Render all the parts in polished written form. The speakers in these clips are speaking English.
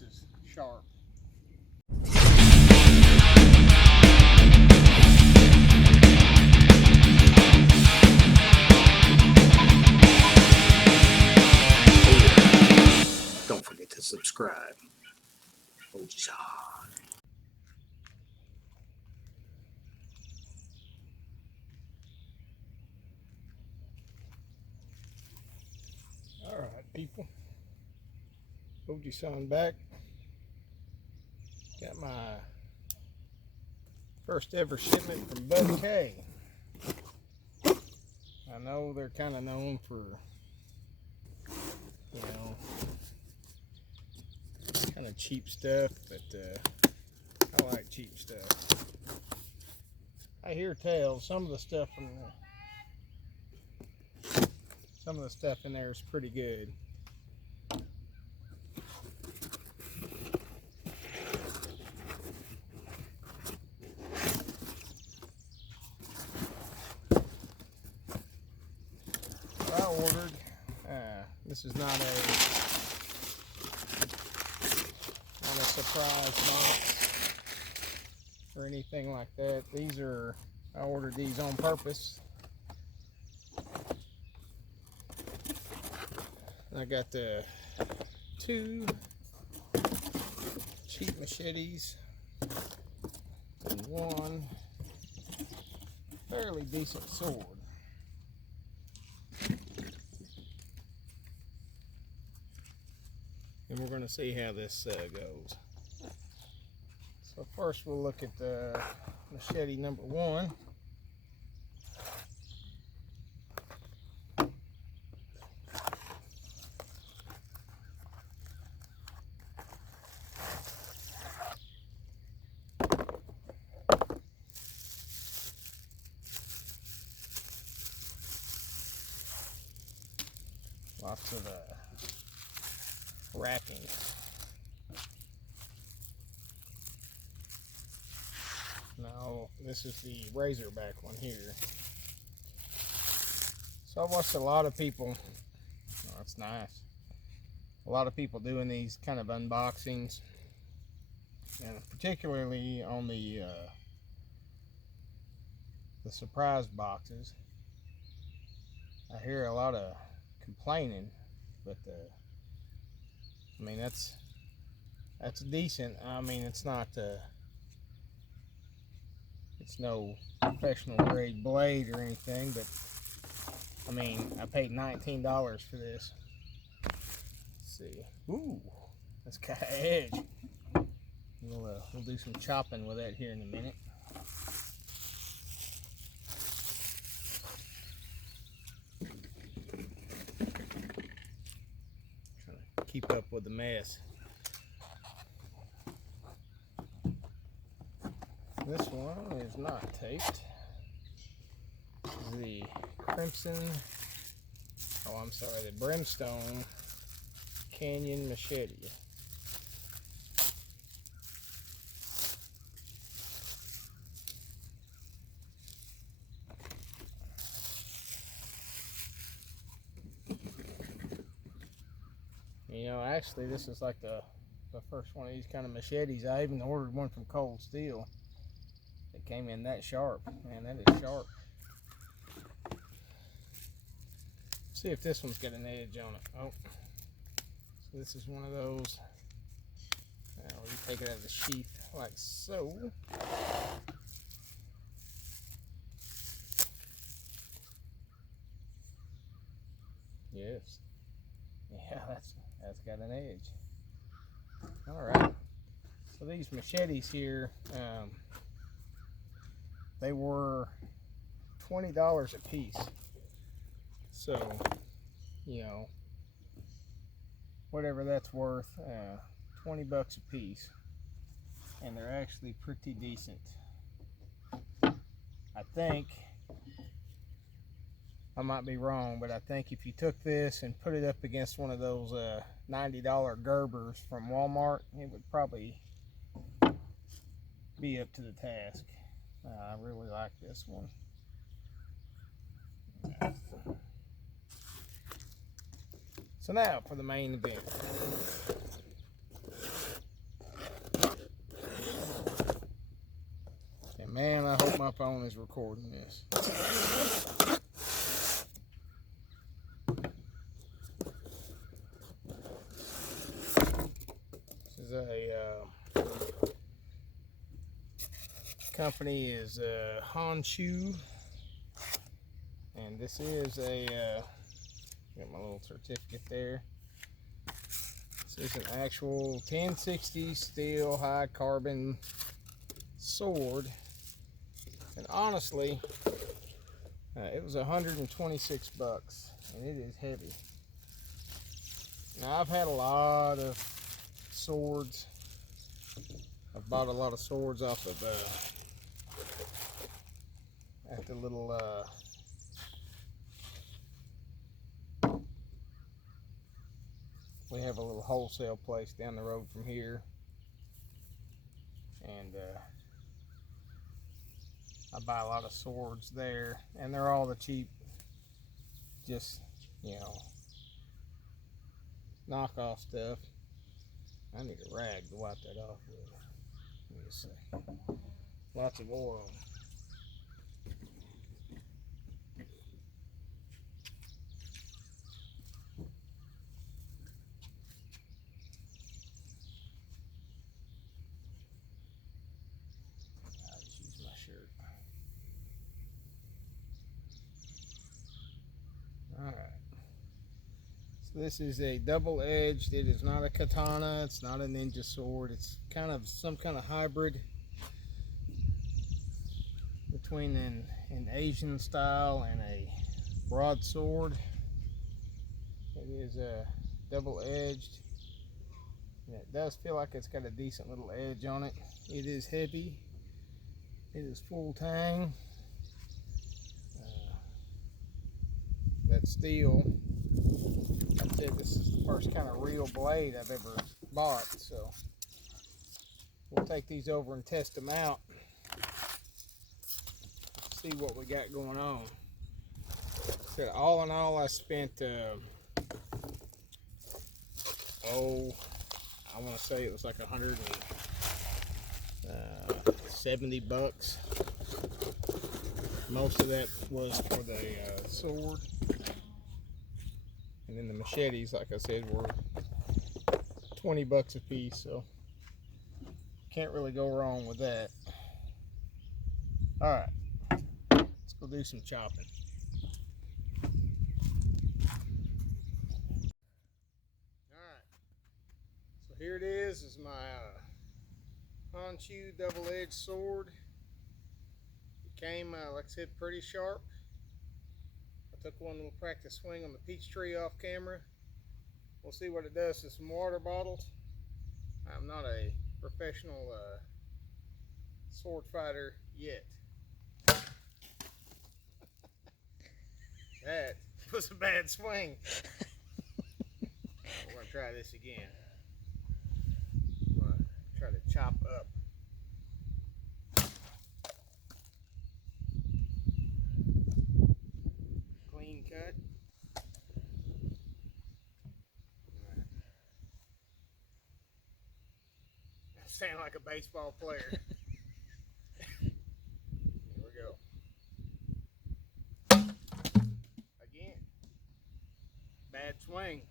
this is sharp. Don't forget to subscribe. Alright people, Oji-san back. Got my first ever shipment from BudK. I know they're kind of known for, you know, kind of cheap stuff, but I like cheap stuff. I hear tell some of the stuff in there is pretty good. I ordered. This is not a surprise box or anything like that. I ordered these on purpose. I got the 2 cheap machetes and 1 fairly decent sword. And we're going to see how this goes. So first we'll look at the machete number 1. Lots of wrapping. Now this is the Razorback one here. So I watched a lot of people. Oh, that's nice. A lot of people doing these kind of unboxings, and particularly on the surprise boxes. I hear a lot of complaining, but I mean that's decent. I mean it's not it's no professional grade blade or anything, but I mean I paid $19 for this. Let's see. Ooh, that's got an edge. We'll do some chopping with that here in a minute. Keep up with the mess. This one is not taped. This is the the Brimstone Canyon Machete. You know, actually this is like the first one of these kind of machetes. I even ordered one from Cold Steel. It came in that sharp. Man, that is sharp. See if this one's got an edge on it. Oh, so this is one of those. Now you take it out of the sheath like so. Yes. Yeah, that's got an edge. All right. So these machetes here, they were $20 a piece. So, you know, whatever that's worth, 20 bucks a piece. And they're actually pretty decent. I think, I might be wrong, but I think if you took this and put it up against one of those $90 Gerbers from Walmart, it would probably be up to the task. I really like this one. So now for the main event. my phone is recording this. This is a company is Honshu, and this is a got my little certificate there. This is an actual 1060 steel high carbon sword, and honestly it was $126 and it is heavy. Now I've had a lot of swords. I've bought a lot of swords off of at the little we have a little wholesale place down the road from here, and I buy a lot of swords there, and they're all the cheap, just, you know, knockoff stuff. I need a rag to wipe that off with. Let me just say, lots of oil. I'll just use my shirt. Alright. So this is a double-edged. It is not a katana. It's not a ninja sword. It's kind of some kind of hybrid between an Asian style and a broadsword. It is a double-edged. And it does feel like it's got a decent little edge on it. It is heavy. It is full tang. That steel, like I said, this is the first kind of real blade I've ever bought, so we'll take these over and test them out, see what we got going on. So all in all, I spent I want to say it was like $170. Most of that was for the sword, and then the machetes, like I said, were $20 a piece, so can't really go wrong with that. Alright, let's go do some chopping. Alright, so here it is my Honshu double-edged sword. It came, like I said, pretty sharp. I took one little practice swing on the peach tree off camera. We'll see what it does to some water bottles. I'm not a professional sword fighter yet. That was a bad swing. We're going to try this again. I'm going to try to chop up. Clean cut. I sound like a baseball player. Here we go. Again. Bad swing.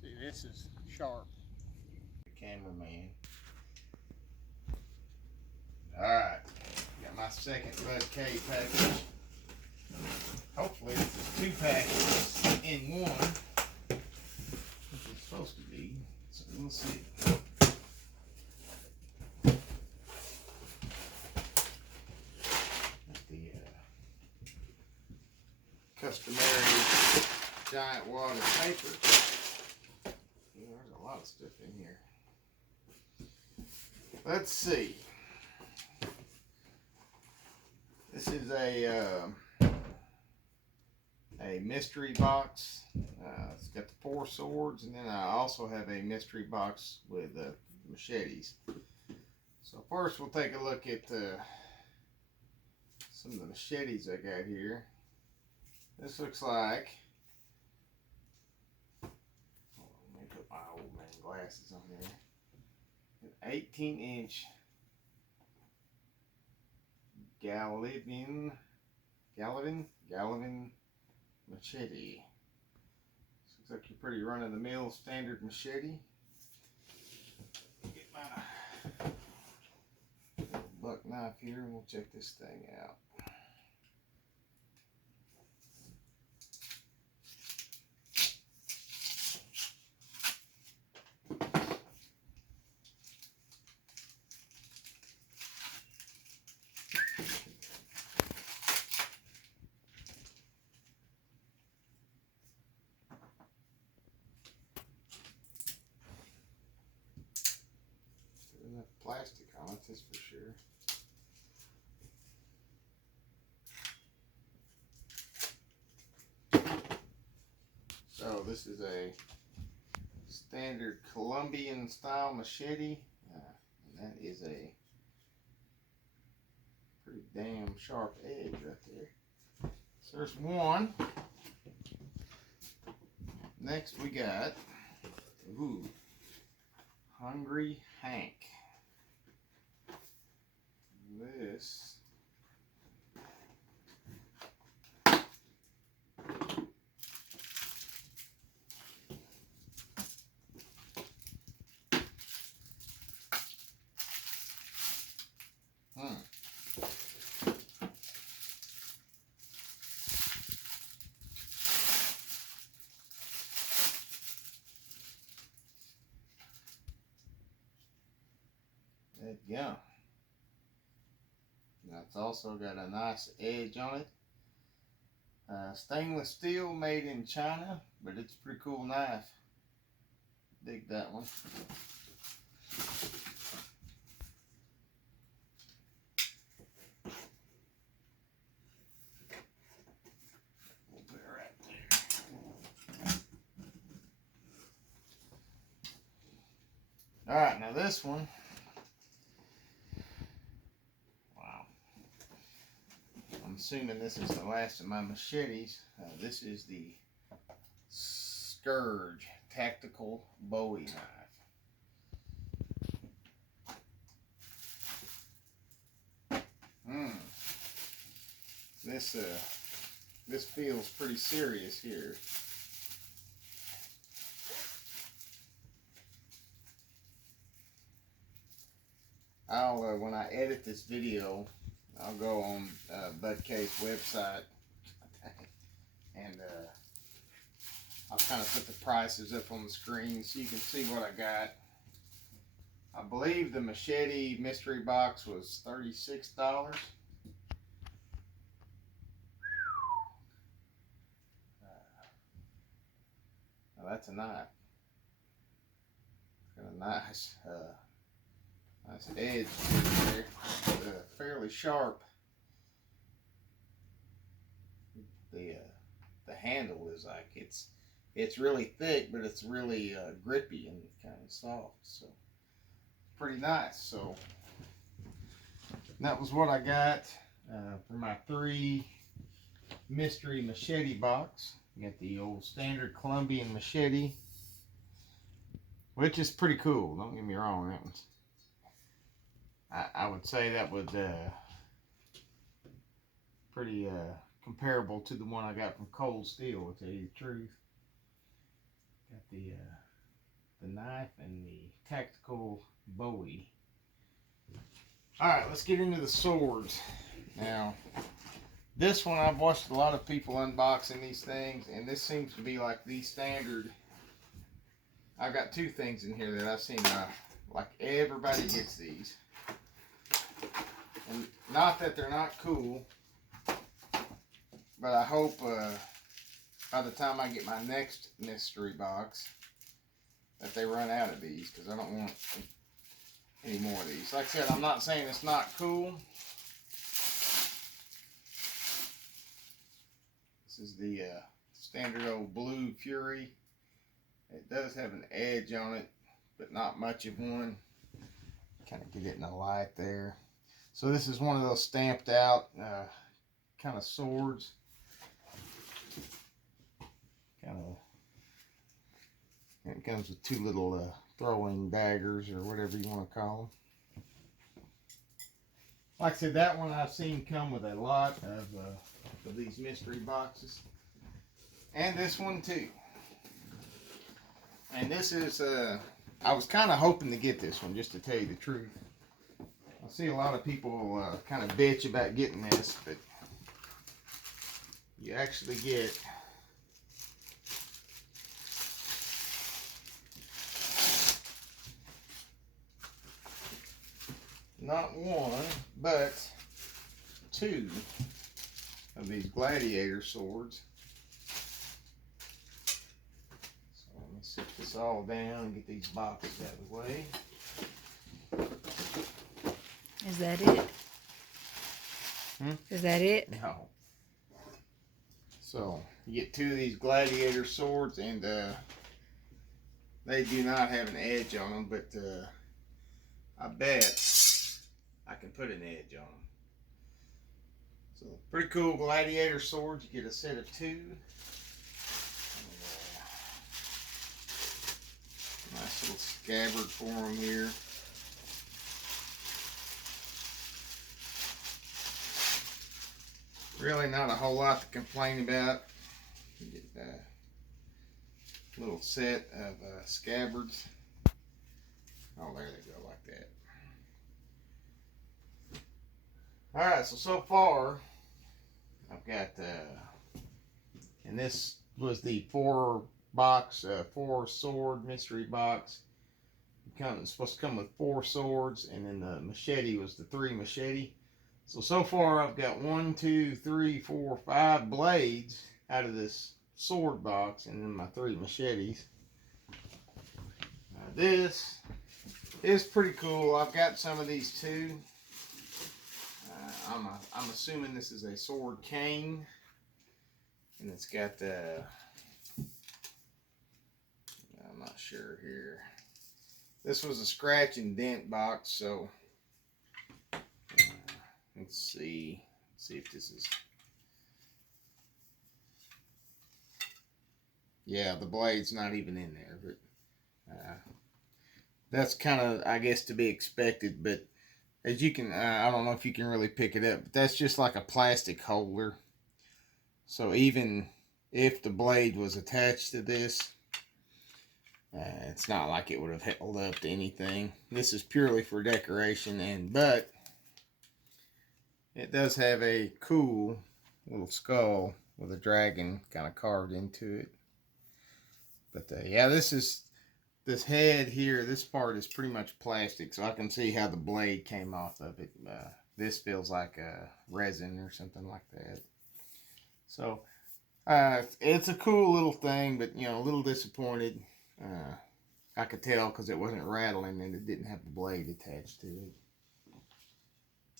See, this is sharp. Cameraman. Alright, got my second BudK package. Hopefully this is 2 packages in one, which it's supposed to be, so we'll see. Got the customary giant wad of paper. There's a lot of stuff in here. Let's see. This is a mystery box. It's got the 4 swords, and then I also have a mystery box with machetes. So first we'll take a look at some of the machetes I got here. This looks like, hold on, let me put my old man glasses on here. An 18-inch Gallivan machete. This looks like your pretty run-of-the-mill standard machete. Get my buck knife here and we'll check this thing out. Enough plastic on it, that's for sure. So this is a standard Colombian style machete, and that is a pretty damn sharp edge right there. So there's one. Next we got, Hungry Hank. This yeah. Now it's also got a nice edge on it. Stainless steel, made in China, but it's a pretty cool knife. Dig that one. We'll put it right there. Alright, now this one. I'm assuming this is the last of my machetes. This is the Scourge Tactical Bowie knife. This feels pretty serious here. When I edit this video, I'll go on BudK's website and I'll kind of put the prices up on the screen so you can see what I got. I believe the machete mystery box was $36. Now that's a knife. Got a nice edge there, fairly sharp. The handle is like it's really thick, but it's really grippy and kind of soft. So pretty nice. So that was what I got for my 3 mystery machete box. You got the old standard Colombian machete, which is pretty cool. Don't get me wrong, that one's. I would say that was pretty comparable to the one I got from Cold Steel, to tell you the truth. Got the knife and the tactical Bowie. Alright, let's get into the swords. Now, this one I've watched a lot of people unboxing these things, and this seems to be like the standard. I've got 2 things in here that I've seen like everybody gets these. And not that they're not cool, but I hope by the time I get my next mystery box, that they run out of these, because I don't want any more of these. Like I said, I'm not saying it's not cool. This is the standard old blue Fury. It does have an edge on it, but not much of one. Kind of get it in the light there. So this is one of those stamped out kind of swords. Kind of, and it comes with two little throwing daggers or whatever you want to call them. Like I said, that one I've seen come with a lot of these mystery boxes. And this one too. And this is, I was kind of hoping to get this one, just to tell you the truth. I see a lot of people kind of bitch about getting this, but you actually get not one, but two of these gladiator swords. So let me sit this all down and get these boxes out of the way. Is that it? Is that it? No. So you get two of these gladiator swords, and they do not have an edge on them, but I bet I can put an edge on them. So pretty cool gladiator swords. You get a set of two. And, nice little scabbard for them here. Really not a whole lot to complain about. You get a little set of scabbards. Oh, there they go, like that. Alright, so far, I've got, and this was the four sword mystery box. It's supposed to come with 4 swords, and then the machete was the 3 machete. So far I've got 1, 2, 3, 4, 5 blades out of this sword box, and then my 3 machetes. This is pretty cool. I've got some of these too. I'm assuming this is a sword cane, and it's got I'm not sure here. This was a scratch and dent box, so let's see if this is, yeah, the blade's not even in there, but that's kind of, I guess, to be expected. But as you can, I don't know if you can really pick it up, but that's just like a plastic holder. So even if the blade was attached to this, it's not like it would have held up to anything. This is purely for decoration, but it does have a cool little skull with a dragon kind of carved into it. But yeah, this head here, this part is pretty much plastic, so I can see how the blade came off of it. This feels like resin or something like that. So it's a cool little thing, but a little disappointed. I could tell because it wasn't rattling and it didn't have the blade attached to it.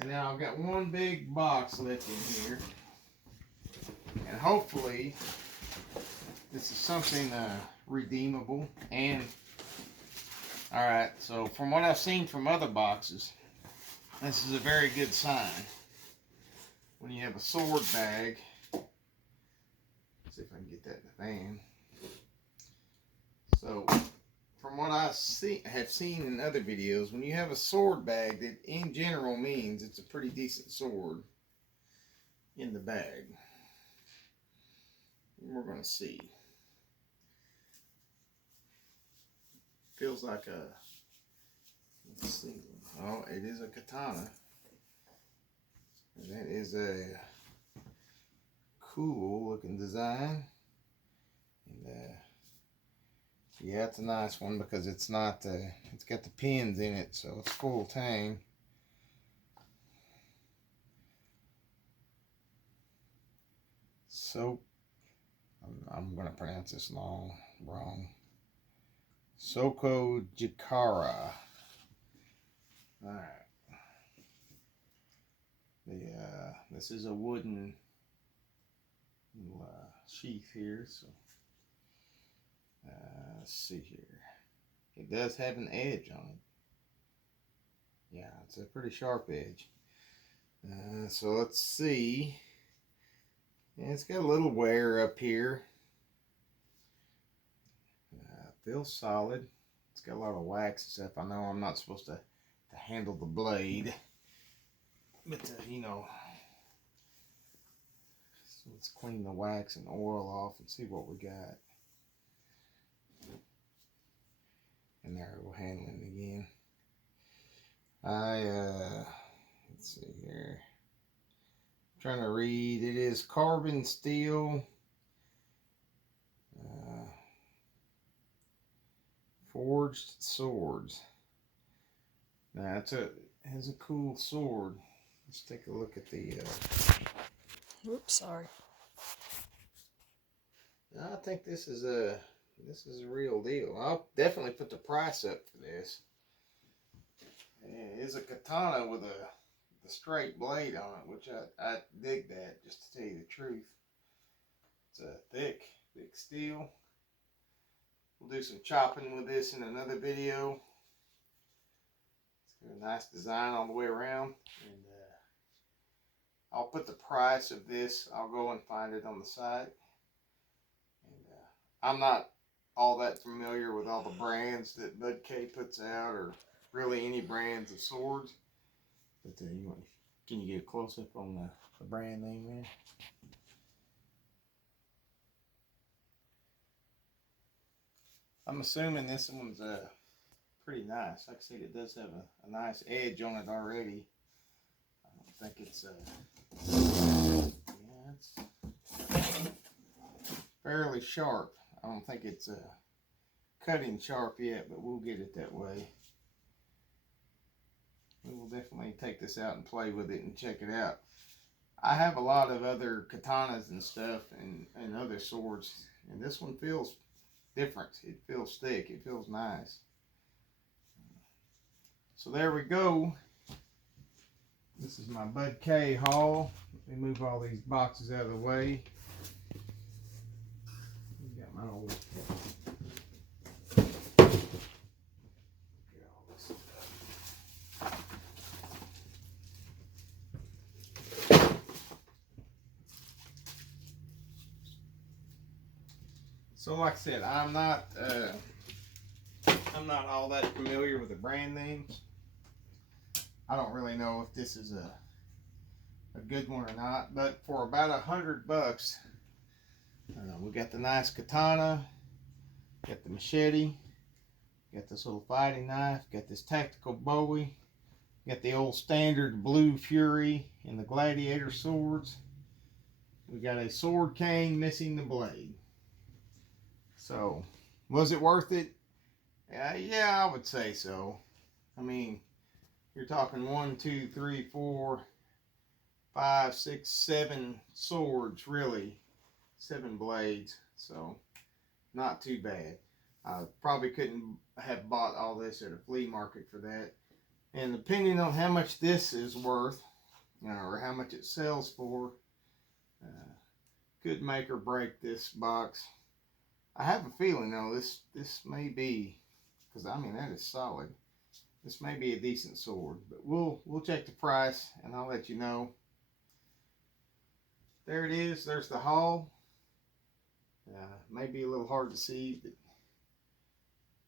And now I've got one big box left in here, and hopefully this is something redeemable. And alright, so from what I've seen from other boxes, this is a very good sign. When you have a sword bag, let's see if I can get that in the van. So from what I have seen in other videos, when you have a sword bag, that in general means it's a pretty decent sword in the bag. And we're going to see. Feels like a, let's see, oh, it is a katana. And that is a cool looking design. And yeah, it's a nice one because it's not, it's got the pins in it, so it's full tang. So I'm going to pronounce this wrong. Soko Jakara. Alright. This is a wooden little, sheath here, so let's see here. It does have an edge on it. Yeah, it's a pretty sharp edge. So let's see. Yeah, it's got a little wear up here. Feels solid. It's got a lot of wax and stuff. I know I'm not supposed to handle the blade, but you know, so let's clean the wax and oil off and see what we got. And there we're handling it again. Let's see here. I'm trying to read. It is carbon steel. Forged swords. Now it has a cool sword. Let's take a look at the. Oops, sorry. I think this is a real deal. I'll definitely put the price up for this. It is a katana with a straight blade on it, which I dig that, just to tell you the truth. It's a thick steel. We'll do some chopping with this in another video. It's got a nice design all the way around. And I'll put the price of this. I'll go and find it on the site. And I'm not all that familiar with all the brands that BudK puts out, or really any brands of swords. But can you get a close up on the brand name there? I'm assuming this one's pretty nice. Like I said, it does have a nice edge on it already. I don't think it's yeah, it's fairly sharp. I don't think it's cutting sharp yet, but we'll get it that way. We will definitely take this out and play with it and check it out. I have a lot of other katanas and stuff and other swords, and this one feels different. It feels thick. It feels nice. So there we go. This is my BudK haul. Let me move all these boxes out of the way. Got my old. Get all this stuff. So like I said, I'm not all that familiar with the brand names. I don't really know if this is a good one or not, but for about $100, we got the nice katana, got the machete, got this little fighting knife, got this tactical bowie, got the old standard blue fury and the gladiator swords. We got a sword cane missing the blade. So, was it worth it? Yeah, I would say so. I mean, you're talking 1, 2, 3, 4, 5, 6, 7 swords, really. 7 blades. So, not too bad. I probably couldn't have bought all this at a flea market for that. And depending on how much this is worth, or how much it sells for, could make or break this box. I have a feeling though this may be, because I mean that is solid. This may be a decent sword, but we'll check the price and I'll let you know. There it is. There's the haul. May be a little hard to see, but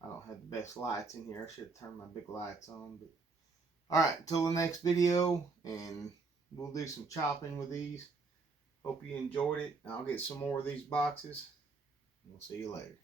I don't have the best lights in here. I should have turned my big lights on. But all right, until the next video, and we'll do some chopping with these. Hope you enjoyed it. I'll get some more of these boxes. We'll see you later.